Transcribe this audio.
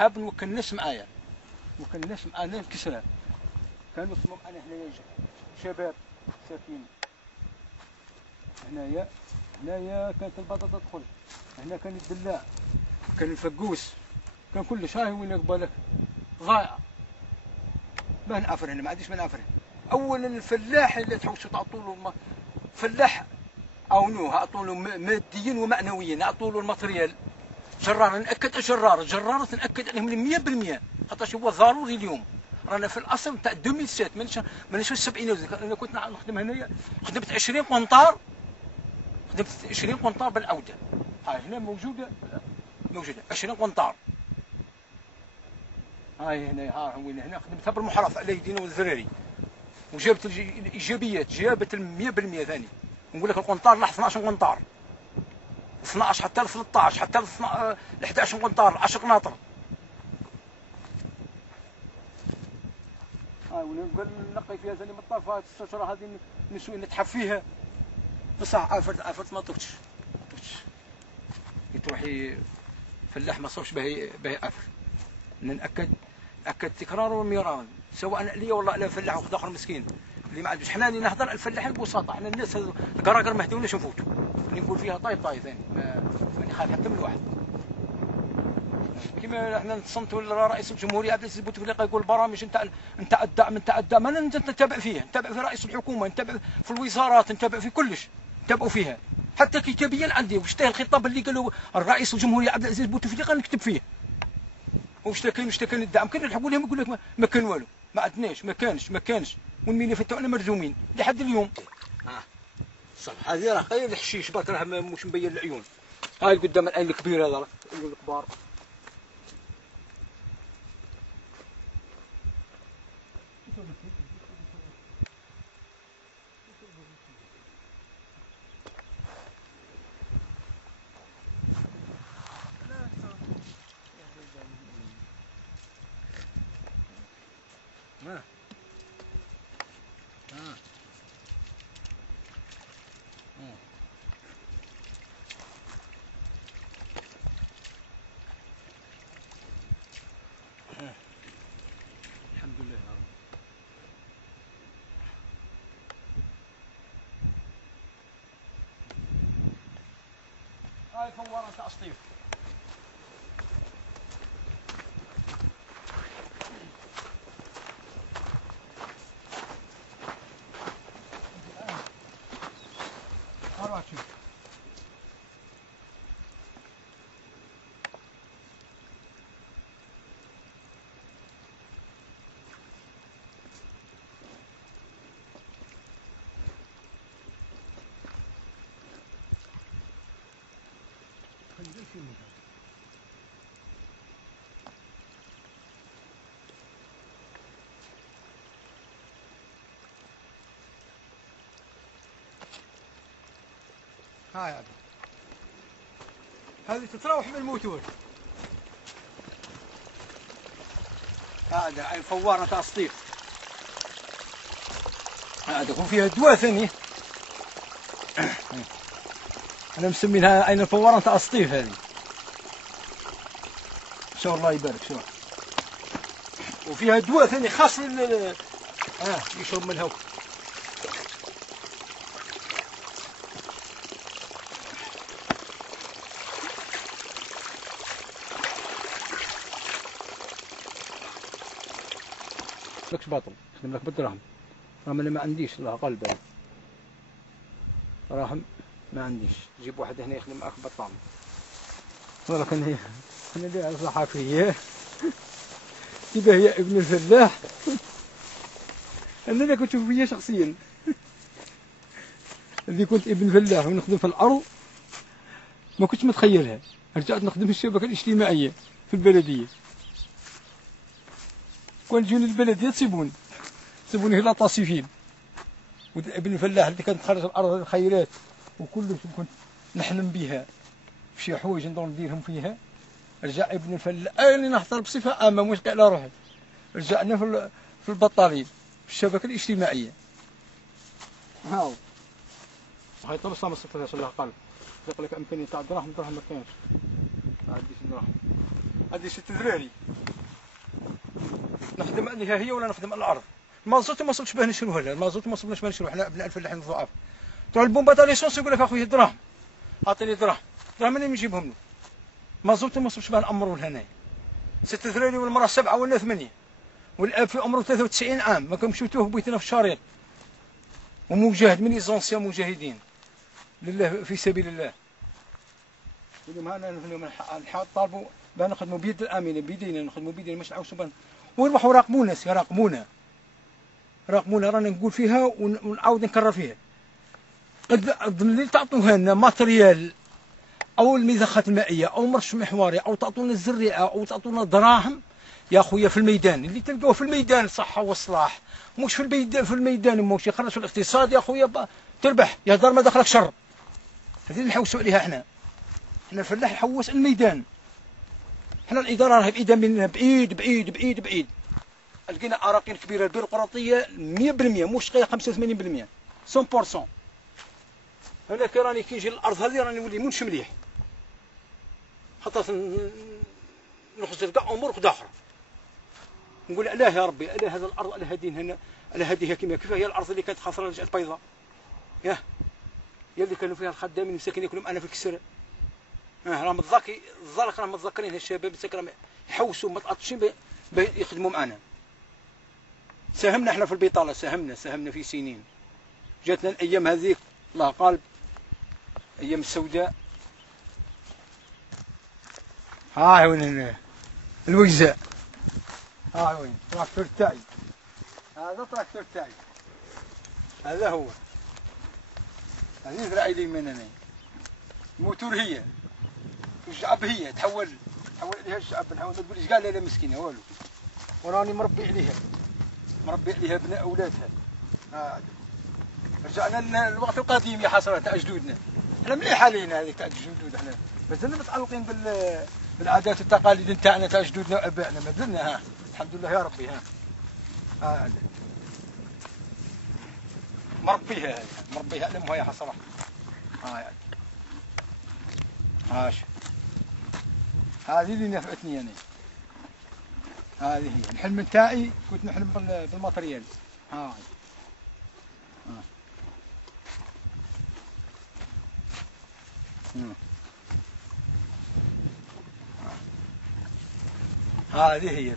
حاب نوكل الناس معايا، نوكل الناس معانا نكسرها. كان مسموم انا هنايا شباب ساكنين هنايا كانت البطاطا تدخل، هنا كان الدلاع، كان الفقوس، كان كلش. هاي وين قبالك ضايعه ما نعفر هنا، ما عنديش ما نعفر. اولا الفلاح اللي تحوشوا تعطوا له فلاح عاونوه، اعطوا له ماديا ومعنويا، اعطوا له الماتريال. جرار ناكد جرار ناكد عليهم 100%، خاطرش هو ضروري اليوم. رانا في الاصل تاع 2007 مانيش في السبعينات. انا كنت نخدم هنايا، خدمت 20 قنطار، خدمت 20 قنطار بالعوده. هاي هنا موجوده 20 قنطار. هاي هنا ها وين هنا خدمتها بالمحرف على يدينا والذراري، وجابت الايجابيات، جابت 100% ثاني. نقول لك القنطار ل 12 قنطار، 12 حتى ل 13 حتى ل 11 قنطار، 10 قناطر. ونقول نقي فيها ثاني من الطرفات الشجره هذه نسوي نتحف فيها. بصح عافرت ما طفتش. تروحي فلاح ما صوبش باهي عافر. نأكد تكرارا ومرارا، سواء عليا ولا على فلاح واحد اخر مسكين اللي ما عندوش. حنا اللي نهضر الفلاحين ببساطه، حنا الناس القراقر ما هدوناش نفوتوا، اللي نقول فيها طاي ثاني ما نخاف حتى من واحد. كيما احنا نتصنتوا رئيس الجمهوريه عبد العزيز بوتفليقه يقول برامج نتاع الدعم، انا نتابع فيها، نتابع في رئيس الحكومه، نتابع في الوزارات، نتابع في كلش، نتابعوا فيها. حتى كتابيا عندي وشتاه الخطاب اللي قالوا الرئيس الجمهوريه عبد العزيز بوتفليقه نكتب فيه. واشتكى الدعم، كنا نحكوا لهم يقول لك ما كان والو، ما عندناش، ما كانش والملفات تاعنا مرزومين لحد اليوم. صح هذه راه غير الحشيش برك، راه مش مبين العيون. هاي قدام العين الكبير هذا، العيون الكبار. الحمد لله. هاي فوارة تاع سطيف. هاي هذه تتراوح من الموتور. هذا عين فوارة تاع سطيف. هذا وفيها دواء ثاني، انا مسمينها عين الفوارة تاع سطيف هذه. شاء الله يبارك شو. وفيها دواء ثاني خاص يشرب من الهواء. لكش باطل، خدم لك بالدراهم. راهم انا ما عنديش الله قلبه، راهم ما عنديش. جيب واحد هنا يخدم معاك بطال. ولكن هي انا اللي صحفيه كيما هي ابن الفلاح. انا اللي كنت شوف فيا شخصيا اللي كنت ابن فلاح ونخدم في الارض ما كنتش متخيلها. رجعت نخدم في الشبكه الاجتماعيه في البلديه. كون تجوني البلديه تسيبوني هنا طاسفين. ابن الفلاح اللي كانت خارج الارض الخيرات وكلش كنت نحلم بها في شي حوايج ندور نديرهم فيها. رجع ابن الفلاح اللي نحضر بصفه عامه مش على روحي. رجعنا في البطالين في الشبكه الاجتماعيه. هاو هاي طلصه ما صرتهاش الله قال. قال لك امكانيه تاع دراهم ما كانش. ما عنديش دراهم. هذه 6 ذراري نخدم عليها هي ولا نخدم على الارض. المازوت ما وصلتش باه نشروها، لا المازوت ما وصلناش باه نشروه، حنا ابناء الفلاحين الضعاف. تروح البومبا تاع ليسونس يقول لك اخويا دراهم، عطيني دراهم، دراهم منين نجيبهم له؟ مازوت ما وصلش باه نامروا لهنايا. 6 ذراري والمراه 7 ولا 8 والاب في عمره 93 عام ما كنمشيوتوه بيتنا في الشريط. ومجاهد من ليزونسيا مجاهدين لله في سبيل الله. اليوم اليوم طالبوا باه نخدموا بيد الامينه بيدينا، نخدموا بيدينا مش نعاوسوا بان ويروحوا يراقبونا رانا نقول فيها ونعاود نكرر فيها. قد اللي تعطوها لنا ماتريال او المضخات المائيه او مرش محوري او تعطونا الزريعه او تعطونا دراهم يا خويا في الميدان اللي تلقوه في الميدان صحه وصلاح، مش في الميدان موش يخرج في الاقتصاد يا خويا تربح يا دار ما دخلك شر. هذه اللي نحوسوا عليها حنا الفلاح يحوس الميدان. حنا الاداره راهي بعيده مننا بعيد بعيد بعيد بعيد. لقينا اراقين كبيره البيروقراطيه 100% مش غير 85% 100%. انا كي راني كي نجي الارض هذه راني نولي منش مليح، خاطر نخسر كاع امور اخرى. نقول علاه يا ربي علاه هذا الارض على هادين هنا على هاديها كيف هي الارض اللي كانت خاسره رجعت بيضاء. يا اللي كانوا فيها الخدامين المساكين ياكلوا معنا في الكسر. راهم الزرق راهم متذكرين الشباب راهم يحوسوا ما تقطشين يخدموا معنا. ساهمنا احنا في البطاله، ساهمنا في سنين. جاتنا الايام هذيك الله قالب ايام السوداء. ها وين الوجزاء، ها وين التراكتور تاعي، هذا التراكتور تاعي هذا هو، هذه ذراعي اليمين انا. الموتور هي والشعب هي تحول عليها الشعب. نحاول ما تقوليش كاع لا مسكينه والو، وراني مربي عليها ابناء اولادها. رجعنا للوقت القديم يا حسره تاع جدودنا. احنا مليحه لينا هذيك تاع الجدود، احنا مازلنا متعلقين بالعادات والتقاليد نتاعنا تاع جدودنا وابائنا مازلنا. الحمد لله يا ربي. مربيها علمها يا حسره. هذه اللي نفعتني انا، هذه هي الحلم نتاعي. كنت نحلم بالماتريال. هذه هي